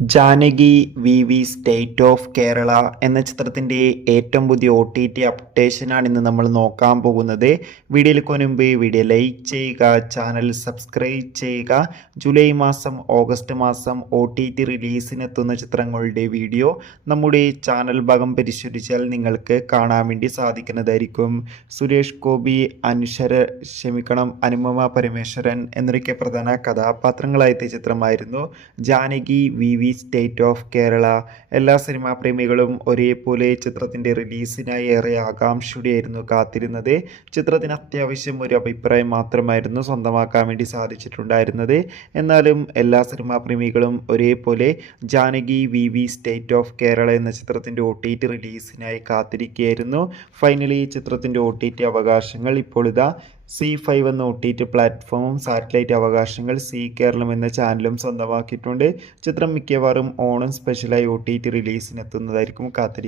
Janaki V state of Kerala എന്ന ചിത്രത്തിൻ്റെ ഏറ്റവും പുതിയ OTT അപ്ഡേഷനാണ് ഇന്ന് നമ്മൾ നോക്കാൻ പോകുന്നത്. വീഡിയോയിലേക്ക് മുൻപ് വീഡിയോ ലൈക്ക് ചെയ്യുക, ചാനൽ സബ്സ്ക്രൈബ് ചെയ്യുക. ജൂലൈ മാസം ഓഗസ്റ്റ് മാസം OTT റിലീസിനെത്തുന്ന ചിത്രങ്ങളുടെ വീഡിയോ നമ്മുടെ ചാനൽ ഭാഗം പരിശോധിച്ചാൽ നിങ്ങൾക്ക് കാണാൻ വേണ്ടി സാധിക്കുന്നതായിരിക്കും. സുരേഷ് ഗോപി, അനുപമ പരമേശ്വരൻ എന്നൊക്കെ പ്രധാന കഥാപാത്രങ്ങളായെത്തിയ ചിത്രമായിരുന്നു Janaki V state of Kerala. എല്ലാ സിനിമാ പ്രേമികളും ഒരേപോലെ ചിത്രത്തിൻ്റെ റിലീസിനായി ഏറെ ആകാംക്ഷയോടെയായിരുന്നു കാത്തിരുന്നത്. ചിത്രത്തിന് അത്യാവശ്യം ഒരു അഭിപ്രായം മാത്രമായിരുന്നു സ്വന്തമാക്കാൻ വേണ്ടി സാധിച്ചിട്ടുണ്ടായിരുന്നത്. എന്നാലും എല്ലാ സിനിമാ പ്രേമികളും ഒരേപോലെ Janaki V state of Kerala എന്ന ചിത്രത്തിൻ്റെ OTT റിലീസിനായി കാത്തിരിക്കുകയായിരുന്നു. ഫൈനലി ചിത്രത്തിൻ്റെ OTT അവകാശങ്ങൾ ഇപ്പോൾ C5 എന്ന OTT പ്ലാറ്റ്ഫോമും സാറ്റലൈറ്റ് അവകാശങ്ങൾ സി കേരളം എന്ന ചാനലും സ്വന്തമാക്കിയിട്ടുണ്ട്. ചിത്രം മിക്കവാറും ഓണം സ്പെഷ്യലായി OTT റിലീസിനെത്തുന്നതായിരിക്കും. കാത്തിരിക്കും.